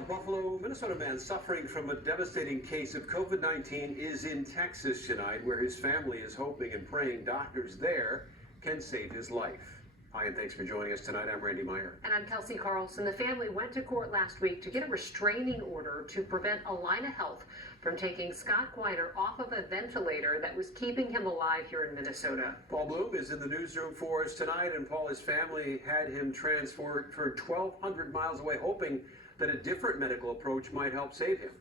A Buffalo, Minnesota man suffering from a devastating case of COVID-19 is in Texas tonight, where his family is hoping and praying doctors there can save his life. Hi, and thanks for joining us tonight. I'm Randy Meyer. And I'm Kelsey Carlson. The family went to court last week to get a restraining order to prevent Allina Health from taking Scott Quiner off of a ventilator that was keeping him alive here in Minnesota. Paul Bloom is in the newsroom for us tonight, and Paul, his family had him transferred for 1,200 miles away, hoping that a different medical approach might help save him.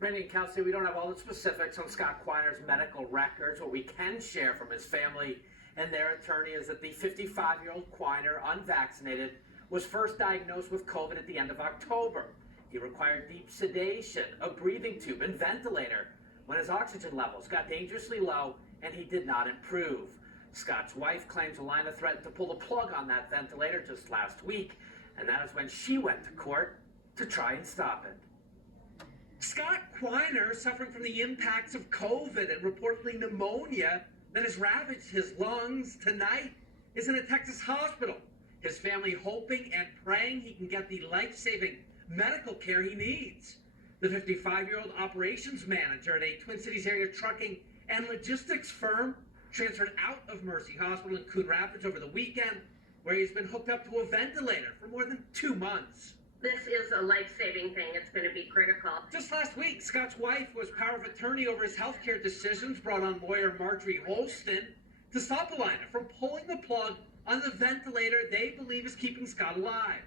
Randy and Kelsey, we don't have all the specifics on Scott Quiner's medical records. What we can share from his family and their attorney is that the 55-year-old Quiner, unvaccinated, was first diagnosed with COVID at the end of October. He required deep sedation, a breathing tube, and ventilator when his oxygen levels got dangerously low and he did not improve. Scott's wife claims Allina threatened to pull the plug on that ventilator just last week, and that is when she went to court to try and stop it. Scott Quiner, suffering from the impacts of COVID and reportedly pneumonia that has ravaged his lungs tonight, is in a Texas hospital. His family hoping and praying he can get the life-saving medical care he needs. The 55-year-old operations manager at a Twin Cities area trucking and logistics firm transferred out of Mercy Hospital in Coon Rapids over the weekend, where he's been hooked up to a ventilator for more than 2 months. This is a life-saving thing. It's going to be critical. Just last week, Scott's wife was power of attorney over his healthcare decisions, brought on lawyer Marjorie Holston to stop Allina from pulling the plug on the ventilator they believe is keeping Scott alive.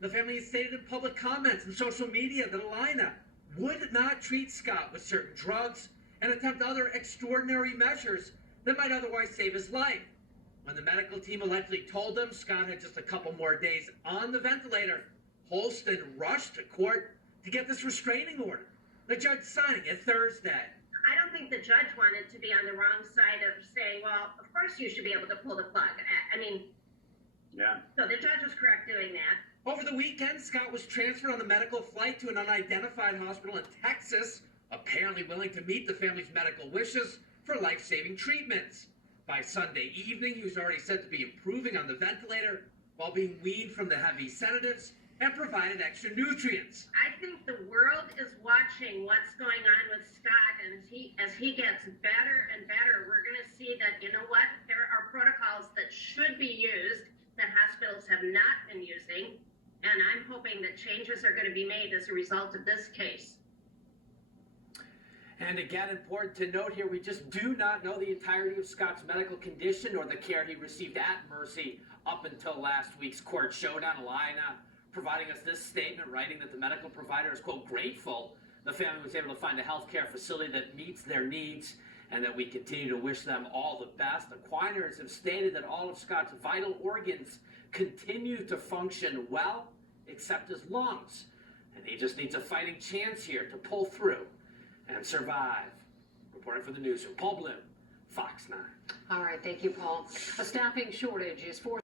The family has stated in public comments and social media that Allina would not treat Scott with certain drugs and attempt other extraordinary measures that might otherwise save his life. When the medical team allegedly told them Scott had just a couple more days on the ventilator, Holston rushed to court to get this restraining order. The judge signing it Thursday. I don't think the judge wanted to be on the wrong side of saying, well, of course you should be able to pull the plug. So the judge was correct doing that. Over the weekend, Scott was transferred on a medical flight to an unidentified hospital in Texas, apparently willing to meet the family's medical wishes for life-saving treatments. By Sunday evening, he was already said to be improving on the ventilator while being weaned from the heavy sedatives and provided extra nutrients. I think the world is watching what's going on with Scott, and as he gets better and better, we're going to see that, you know what, there are protocols that should be used that hospitals have not been using, and I'm hoping that changes are going to be made as a result of this case. And again, important to note here, we just do not know the entirety of Scott's medical condition or the care he received at Mercy up until last week's court showdown. Allina providing us this statement, writing that the medical provider is, quote, grateful the family was able to find a healthcare facility that meets their needs and that we continue to wish them all the best. The Quiners have stated that all of Scott's vital organs continue to function well, except his lungs. And he just needs a fighting chance here to pull through and survive. Reporting for the newsroom, Paul Bloom, Fox 9. All right, thank you, Paul. A staffing shortage is forcing